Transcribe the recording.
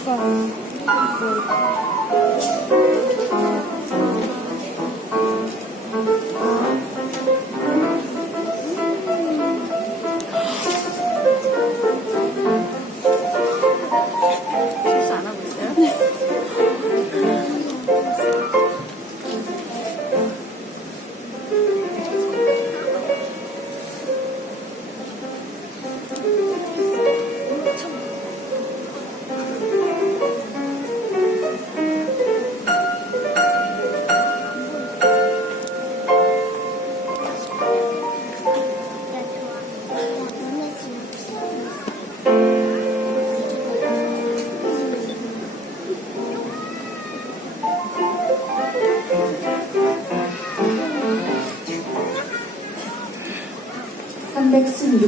かな。Hem beksin gibi.